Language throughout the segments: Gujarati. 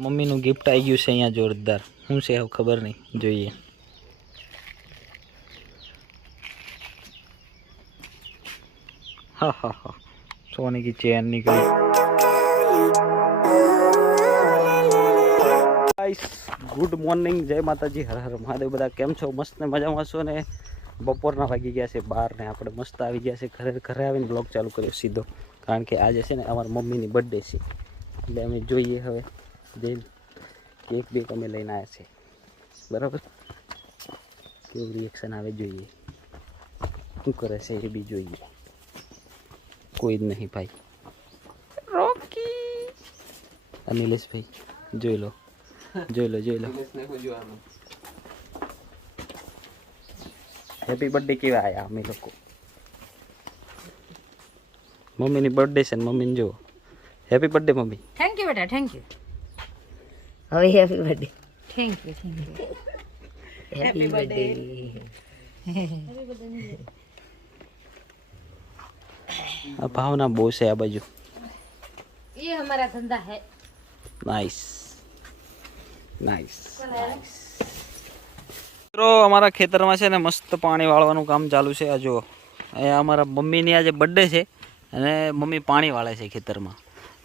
મમ્મીનું ગિફ્ટ આવી ગયું છે અહીંયા જોરદાર. શું છે હવે ખબર નહીં, જોઈએ. હા હા હા, સોની की चैन निकली. ગાઈસ ગુડ મોર્નિંગ, જય માતાજી, હર હર મહાદેવ. બધા કેમ છો? મસ્ત ને મજામાં છો ને? બપોરના વાગી ગયા છે 12 ને આપણે મસ્ત આવી ગયા છે ઘરે આવીને બ્લોગ ચાલુ કર્યો સીધો, કારણ કે આજે છે ને અમારા મમ્મીની બર્થડે છે. એટલે અમે જોઈએ હવે જઈને કેક બેક અમે લઈને આવ્યા છે, બરાબર. કેવું રિએક્શન આવે જોઈએ, શું કરે છે એ બી જોઈએ. કોઈ જ નહીં ભાઈ. રોકી અનિલેશ ભાઈ જોઈ લો, જોઈ લો. હેપી બર્થડે કેવા આયા અમે લોકો. મમ્મીની બર્થડે છે ને મમ્મીને જો happy birthday mummy. Thank you બેટા, થેન્ક યુ. હવે happy birthday. Thank you. Happy birthday. આ ભાવના બહુ છે આ બાજુ. ये हमारा धंधा है. નાઈસ. મિત્રો અમારા ખેતરમાં છે ને મસ્ત પાણી વાળવાનું કામ ચાલુ છે. આ જુઓ, અહીંયા અમારા મમ્મીની આજે બર્થડે છે અને મમ્મી પાણી વાળે છે ખેતરમાં.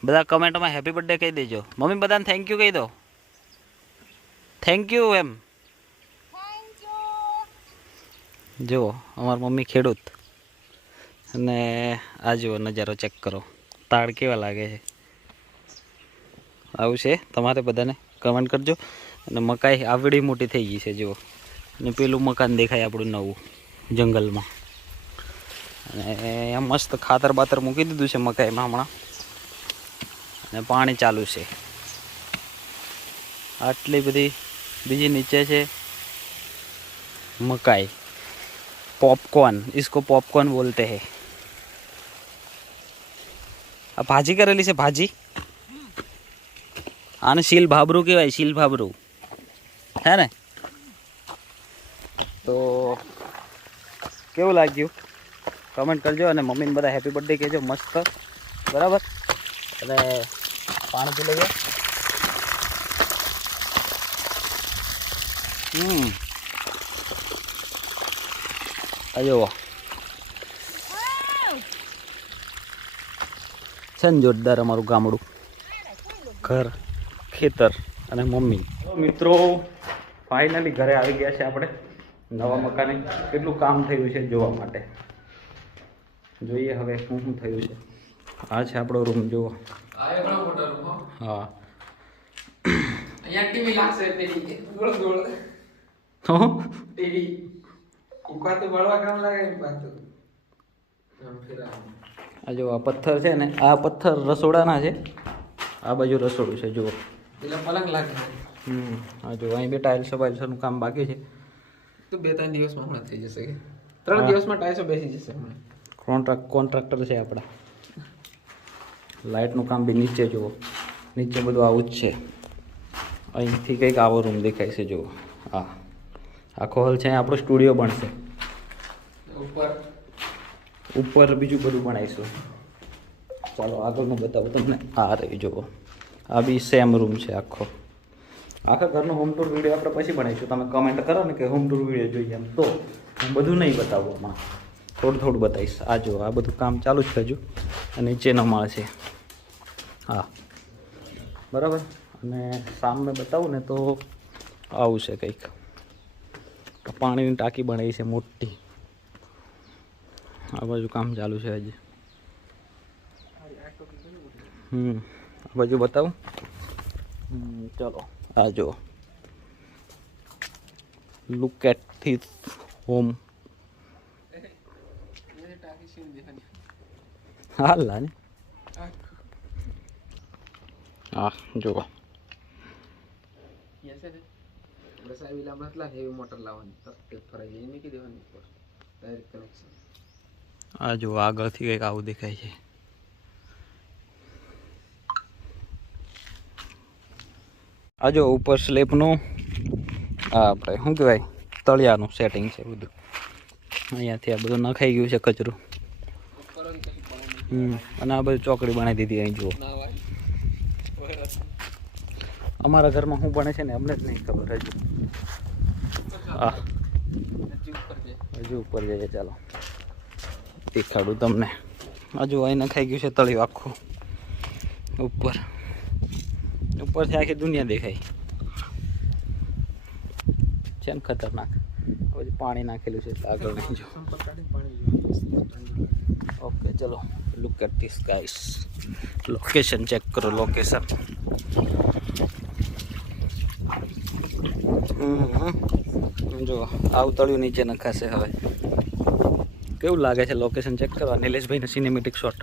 બધા કમેન્ટમાં હેપી બર્થડે કહી દેજો. મમ્મી બધાને થેન્ક યુ કહી દો. થેન્ક યુ એમ. જુઓ અમારા મમ્મી ખેડૂત, અને આ જુઓ નજારો ચેક કરો, તાળ કેવા લાગે છે. આવું છે તમારે બધાને કમેન્ટ કરજો. અને મકાઈ આવડી મોટી થઈ ગઈ છે જુઓ, અને પેલું મકાન દેખાય આપણું નવું જંગલમાં. અને અહીંયા મસ્ત ખાતર બાતર મૂકી દીધું છે મકાઈમાં હમણાં, અને પાણી ચાલુ છે. આટલી બધી બીજી નીચે છે મકાઈ. पॉपकॉर्न, इसको पॉपकॉर्न बोलते हैं. આ ભાજી કરેલી છે, ભાજી. આને શીલ ભાબરું કહેવાય, શીલ ભાબરું હે ને. તો કેવું લાગ્યું કમેન્ટ કરજો, અને મમ્મીને બધા હેપી બર્થડે કહેજો મસ્ત, બરાબર. અને પાણી પી લઈએ. અયો છે ને જોરદાર અમારું ગામડું, ઘર, ખેતર અને મમ્મી. મિત્રો ફાઇનલી ઘરે આવી ગયા છે આપણે નવા મકાને. કેટલું કામ થયું છે જોવા માટે જોઈએ હવે શું શું થયું છે. આ છે આપણો રૂમ, જુઓ. હા, અહીંયા ટીવી લાગશે ટીવી ગોળ ગોળ ટીવી ઉપર તો બળવા કામ લાગે ને પાછું આમ ફેરવાનું. આ જો આ પથ્થર છે ને, આ પથ્થર રસોડાના છે. આ બાજુ રસોડું છે જુઓ. એટલે પલંગ લાગે. આ જો અહીં બે ટાઇલ્સો બાઇલ્સોનું કામ બાકી છે. તો 2-3 દિવસમાં હમણાં થઈ જશે, 3 દિવસમાં ટાઇલ્સો બેસી જશે હમણાં. કોન્ટ્રાક્ટર છે આપણા. લાઇટનું કામ બી નીચે જુઓ, નીચે બધું આવું જ છે. અહીંથી કંઈક આવો રૂમ દેખાય છે જુઓ. હા, આખો હોલ છે, આપણો સ્ટુડિયો બનશે. ઉપર બીજું બધું બનાવીશું. ચાલો આગળનું બતાવું તમને. આ રહી જુઓ, આ બી સેમ રૂમ છે આખો. આખા ઘરનું હોમ ટૂર વિડીયો આપણે પછી બનાવીશું. તમે કમેન્ટ કરો ને કે હોમ ટૂર વિડીયો જોઈએ એમ, તો હું બધું નહીં બતાવું, હમણાં થોડું બતાવીશ. આ જો આ બધું કામ ચાલુ જ છે હજુ, અને નીચેનો માળ છે. હા બરાબર. અને સામે બતાવું ને તો આવું છે કંઈક. પાણીની ટાંકી બનાવી છે મોટી. આ બાજુ કામ ચાલુ છે હજી. આ બાજુ બતાવું. ચલો આ જો, લુક એટ ધીસ હોમ. હાલા ને, હા જુઓ. મોટર લાવવાની ફરાઈ જાય મૂકી દેવાની ડાયરેક્ટ કનેક્શન. આ જો આગળથી કંઈક આવું દેખાય છે. આ જો ઉપર સ્લેબનું આ આપણે શું કહેવાય તળિયાનું સેટિંગ છે બધું. અહીંયાથી આ બધું નખાઈ ગયું છે કચરું. અને આ બધું ચોકડી બનાવી દીધી અહીં જુઓ. અમારા ઘરમાં શું બને છે ને અમને જ નહીં ખબર હજુ. હા હજુ ઉપર જઈએ, ચાલો દેખાડું તમને. હજુ અહીં નખાઈ ગયું છે તળિયું આખું ઉપર. ઉપરથી આખી દુનિયા દેખાય છે ને, ખતરનાક. પછી પાણી નાખેલું છે એટલે આગળ નહીં જો. ઓકે ચલો, look at this guys. Location check કરો, લોકેશન. જો આવું તળિયું નીચે નખાશે હવે. કેવું લાગે છે લોકેશન ચેક કરવા. નિલેશભાઈનો સિનેમેટિક શોટ.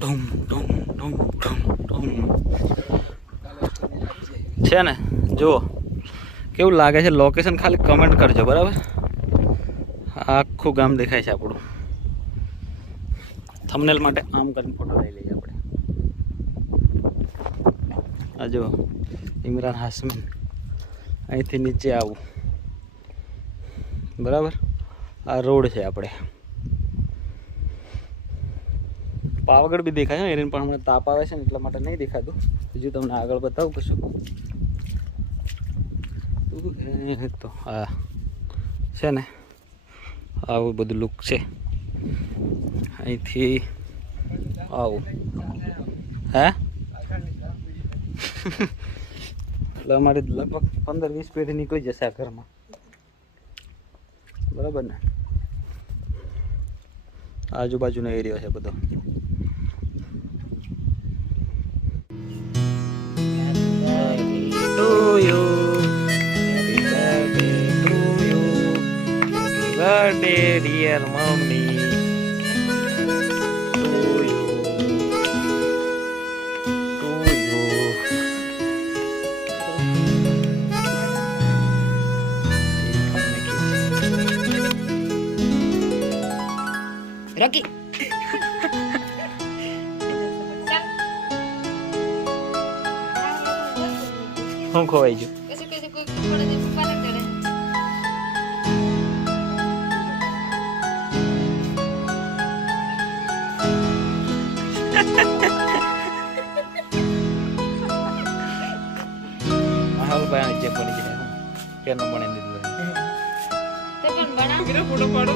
ઢૂમ ઢૂમ ઢૂમ ઢૂમ ઢૂમ છે ને. જુઓ કેવું લાગે છે લોકેશન, ખાલી કમેન્ટ કરજો બરાબર. આખું ગામ દેખાય છે આપણું. થંબનેલ માટે આમ કરીને ફોટો લઈ લઈએ આપણે. આ જો ઇમરાન હાસમીન. અહીંથી નીચે આવું બરાબર. આ રોડ છે આપણે. પાવાગઢ બી દેખાય છે એરીને, પણ હમણાં તાપ આવે છે ને એટલા માટે નહીં દેખાતું. હજુ તમને આગળ બતાવું કશું. તો હા છે ને, આવું બધું લુક છે. અહીંથી આવું હે એટલે અમારે લગભગ 15-20 પેઢી નીકળી જશે આ ઘરમાં બરાબર ને. આજુબાજુનો એરિયો છે બધો. birthday dear mommy, to you. Rocky. હું ખોવાઈ ગયો. कैसे कैसे कोई थोड़ा देर पप्पा तक चढ़े માહોલ ભાઈ જે બની જાય કેનો બની દીધું. तो कौन बड़ा मेरा फोटो पाड़ो.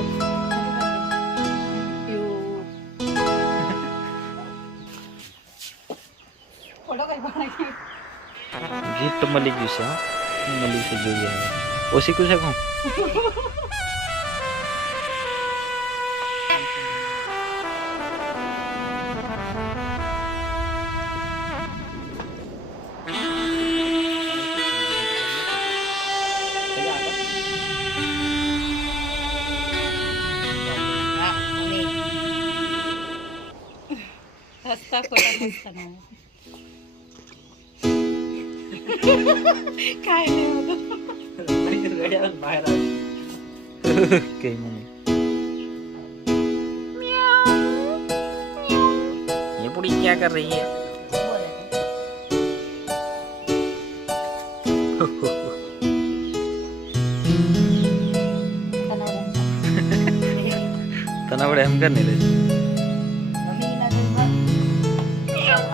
फोटो कहीं बड़ा की ગિફ્ટ મળી ગયું છે. મળી છે જોઈએ હવે. ઓછી કું છે કહું. હા મમ્મી. हंसता खोटा मस्त ना काय नाही होत કે મમ્મી ये पूरी क्या कर रही है. તને આપણે એમ કર નહીં રે. મમ્મી ના ઘરમાં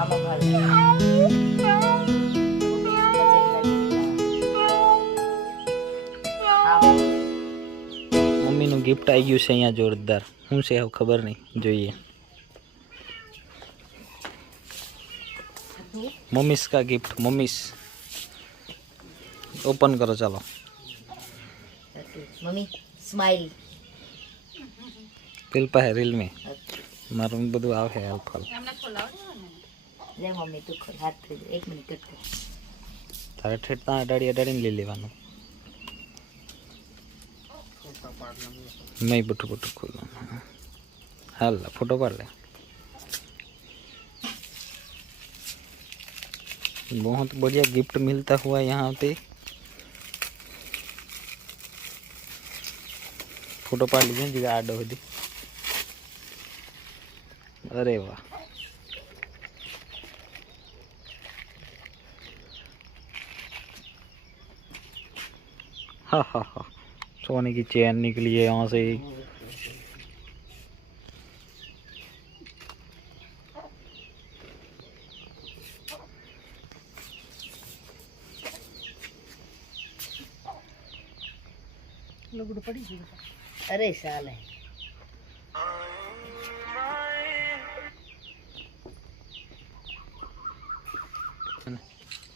આમાં ભાઈ મમ્મીનું ગિફ્ટ આવી ગયું છે અહીંયા જોરદાર. શું છે હવે ખબર નહીં, જોઈએ. મમ્મીસ કા गिफ्ट मम्मीस ओपन करो चलो. Mummy smile. પેલપા હે રીલ में મારું બધું આવે હેલ્પ હાલ. हमने खोला લે મમ્મી તું ખોલ હાથ થઈ જાય 1 મિનિટ કરતો. તારે ઠેઠતા અડાડીને લઈ લેવાનું. मैं बटू बटू खोल हाल फोटो पाड़ ले. बहुत बढ़िया गिफ्ट मिलता हुआ यहाँ पे. फोटो पाड़ लीजिए जी आडो होती. अरे वाह हा हा हा. सोने की चैन निकली है यहाँ से. અરે ચાલે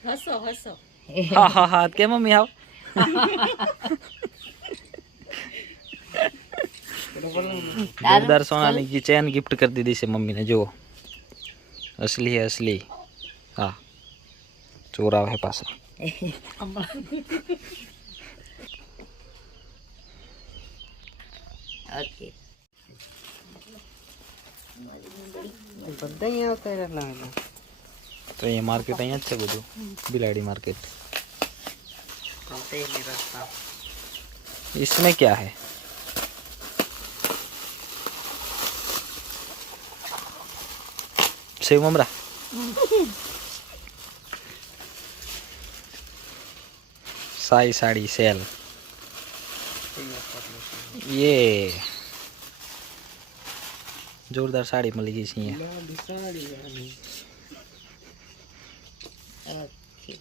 હસો હસો હા હા હા કે મમ્મી આવ જોરદાર સોનાની की चैन गिफ्ट कर दी से मम्मी ने जो असली है असली हाँ चोरा है पासा ઓકે तो ये मार्केट અહીંયા જ છે બધું बिलाड़ी मार्केट इसमें क्या है सेव ममरा साई साड़ी सेल ये जोरदार साड़ी मिली गई છે ઓકે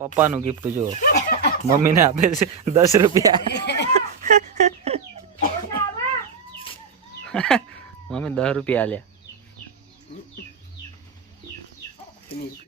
પપ્પાનું ગિફ્ટ જો મમ્મીને આપે છે 10 રૂપિયા મમ્મી 10 રૂપિયા આલ્યા